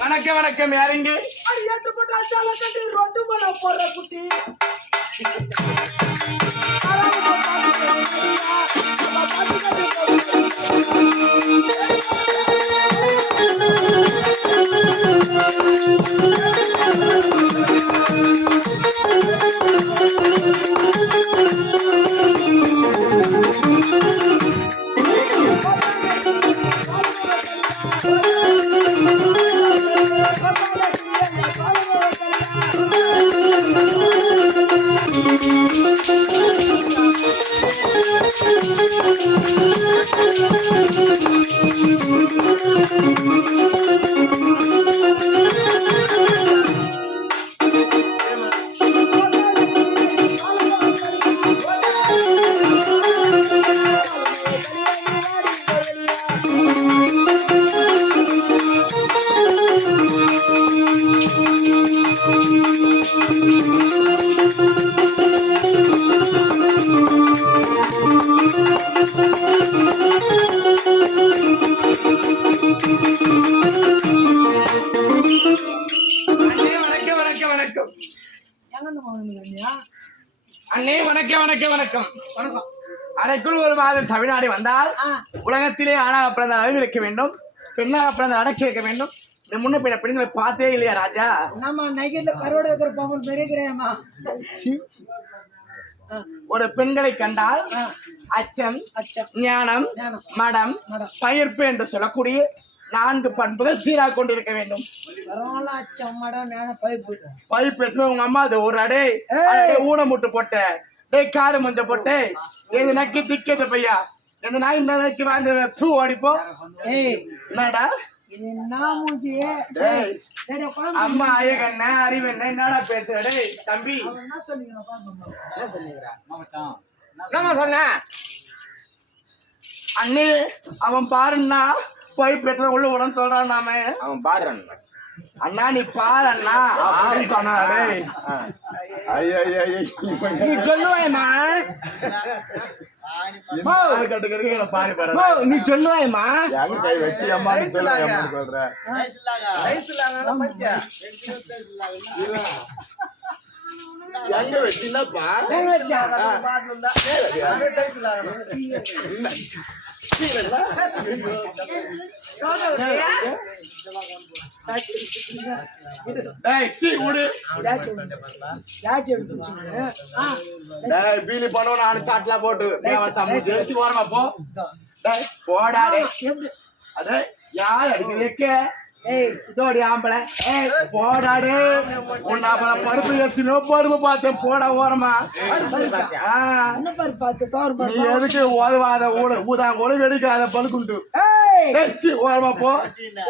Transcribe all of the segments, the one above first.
வணக்கம் வணக்கம். யாருங்க? ரொட்டு பண்ண போற குட்டி அண்ணே வணக்கம் வணக்கம் வணக்கம் வணக்கம். அன்னைக்குள் ஒரு மாதம் தமிழ்நாடு வந்தால் உலகத்திலே ஆணாக பிறந்த அழகு வேண்டும், பெண்ணாக பிறந்த அடக்கி வைக்க வேண்டும். இந்த முன்ன பின்ன பெண்களை பார்த்தே இல்லையா ராஜா? நம்ம நைகர்ல கரோட வைக்கிற பாம்பன் பெருகிறேம்மா. ஒரு பெண்களை கண்டால் அச்சம், ஞானம், மடம், பயிர்ப்பு என்று சொல்லக்கூடிய 4 பண்புகள் சீராக கொண்டிருக்க வேண்டும். அச்சம், மடம், ஞானம், பயிர்ப்பு. பயிர்ப்பு உங்க அம்மா அது ஒரு அடே ஊனமுட்டு போட்ட டே காடு மஞ்ச போட்டு எது நக்கி திக்கது பையா இந்த நாய் நக்கி வாங்க தூ ஓடிப்போ. என்னடா அம்மா அழகண்ண அறிவண்ண என்னடா பேசுறடே தம்பி? சொன்ன அண்ணே அவன் பாருன்னா போய் பேசுற உள்ள உடனே சொல்றான். நாம அவன் பாடுறான் அண்ணா நீ பாரு அண்ணா அப்படின்னு சொன்னாரு. நீ சொல்லுவாயம்மா பாரு பாரு நீ சொல்லுவாயம்மா கை வச்சு அம்மா சொல்ற எங்க வச்சுப்பா பீலி பண்ணுவோம் நாலு சாட்லா போட்டு போறமா போ போடா அதே யார் அடிக்கிறீக்க இதோடி ஆம்பளை போடாடே உன்ன பருப்பு எடுத்துனோ பருப்பு பார்த்தேன் போடா ஓரமா நீ எதுக்கு ஓதுவாத ஊதாங்கோடு வெடிக்காத பழுக்குண்டு ஓரமா போ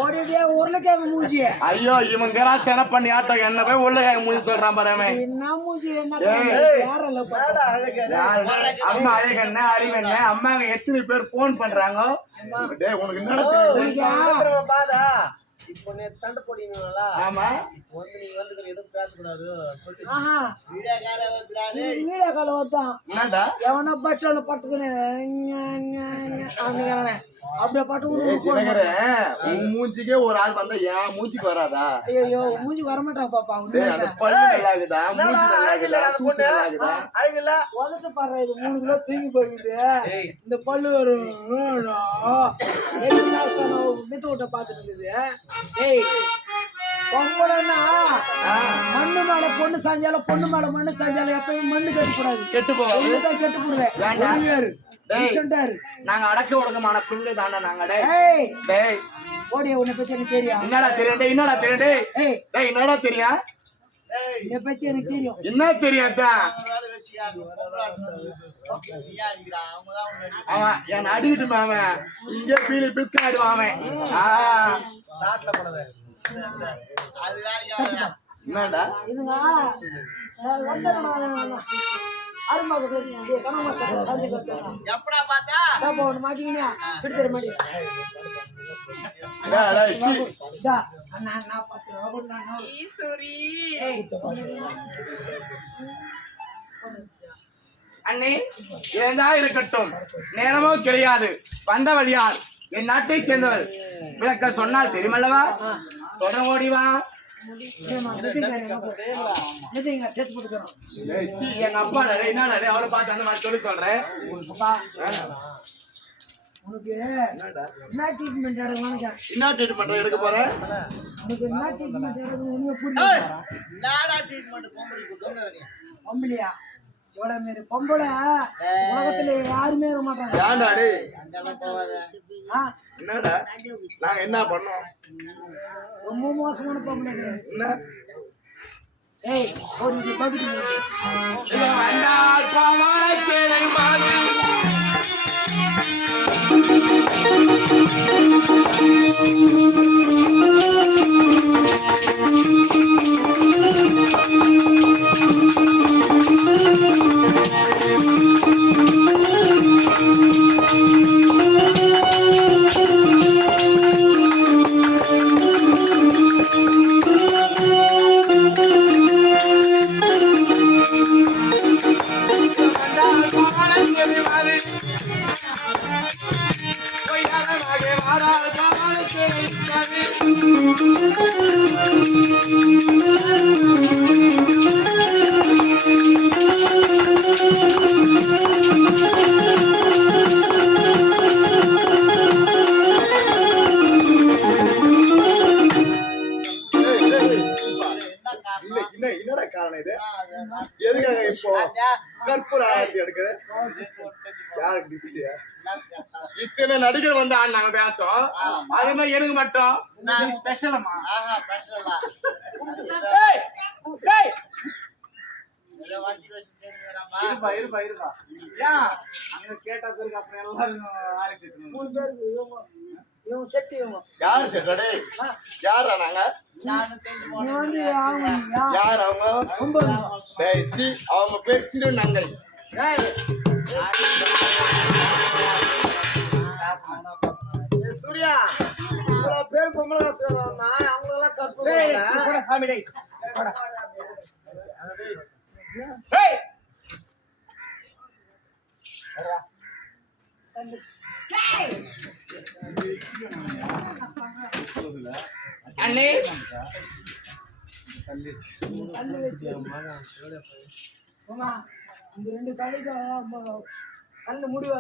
உருளைக்கிழங்கு மூஞ்சி ஐயோ இவங்க சென பண்ணி ஆட்டம் என்ன போய் உருளைக்கிழங்கு மூஞ்சி சொல்றான் பாருமே என்ன மூஞ்சி அம்மா அழகண்ண அறிவண்ண அம்மாங்க எத்தனை பேர் போன் பண்றாங்க உனக்கு என்ன இப்போ நேத்து சண்டை போட்டீங்களா? ஆமா வந்து நீங்க வந்து எதுவும் பேசக்கூடாது சொல்லி வீடியோ கால வந்தான் என்னடா எவனா பஸ் ஸ்டாண்ட்ல பட்டுக்குன்னு அப்படியே பட்டு மூஞ்சிக்கே ஒரு ஆள் வந்தா ஏன் மூஞ்சிக்கு வராதா? ஐயோ மூஞ்சி வரமாட்டான் பாப்பா பல்லு நல்லா இருக்குதா மூஞ்சி நல்லா இருக்குதா சூட்டு நல்லா இருக்குதா அழகுல வந்துட்டு பாரு இது 3 கிலோ தூங்கி போயிடுது இந்த பல்லு வரும் மித்து விட்ட பாத்துட்டு இருக்குது. ஏய் பொம்பளைன்னா மண்ணு மேல பொண்ணு சாஞ்சாலும் பொண்ணு மேல மண்ணு சாஞ்சாலும் எப்பயுமே மண்ணு கட்டக்கூடாது. கெட்டு போவேன் கெட்டு போடுவேன். நாங்க அடக்க ஒடுக்கமான பிள்ளை தானே நாங்க. ஓடிய உன்னை பத்தி எனக்கு தெரியும். என்னடா தெரியும்? என்னடா தெரியும்? என்னடா தெரியும்? என்னை பத்தி எனக்கு தெரியும். என்ன தெரியாதா? அவன் என் அடிக்கிட்டு அவன் இங்கே பீலி பிக்கு ஆடுவான். என்னடா இதுங்க எப்படா பார்த்தா மாட்டீங்கன்னா சிடுத்தர மாட்டீங்க அண்ணே ஏதா இருக்கட்டும் நேரமோ கிடையாது. வந்தவர் யார்? என் நாட்டை சேர்ந்தவர். விளக்க சொன்னால் தெரியுமல்லவா? தொடர ஓடிவா. எங்க அப்பா என்ன அவரை பார்த்து அந்த மாதிரி சொல்லி சொல்றேன். உனக்கு என்ன ட்ரீட்மெண்ட் எடுக்கலாம்னு என்ன ட்ரீட்மெண்ட் எடுக்க போறேன்? உனக்கு என்ன ட்ரீட்மெண்ட் எடுக்கணும்? பொம்பளையா எவ்வளவு மாரி பொம்பளை உலகத்துல யாருமே இருக்க மாட்டாங்க. என்னடா நாங்க என்ன பண்ணோம்? ரொம்ப மோசமான பொம்பளை. என்ன ஏய் ஒரு பகுதி என்னடா காரணம் இது? எதுக்காக இப்போ கற்பூர ஆரத்தி எடுக்கிற? யாருக்கு டிஸ்டியா? இத்தனை நடிகர் வந்து நாங்க பேசோம். அதே மாதிரி எனக்கு மட்டும் ஸ்பெஷலமா? யாரு செட்டடே? யாரா நாங்க? யார் அவங்க? அவங்க பேர் திருநங்கை. சூர்யா இவ்வளவு பேர் பொம்பளை அவங்களெல்லாம் டேய், போடா சாமி டேய். போடா. டேய். அண்ணே மாமா இந்த 2 தலைக்கும் கல்லு முடிவு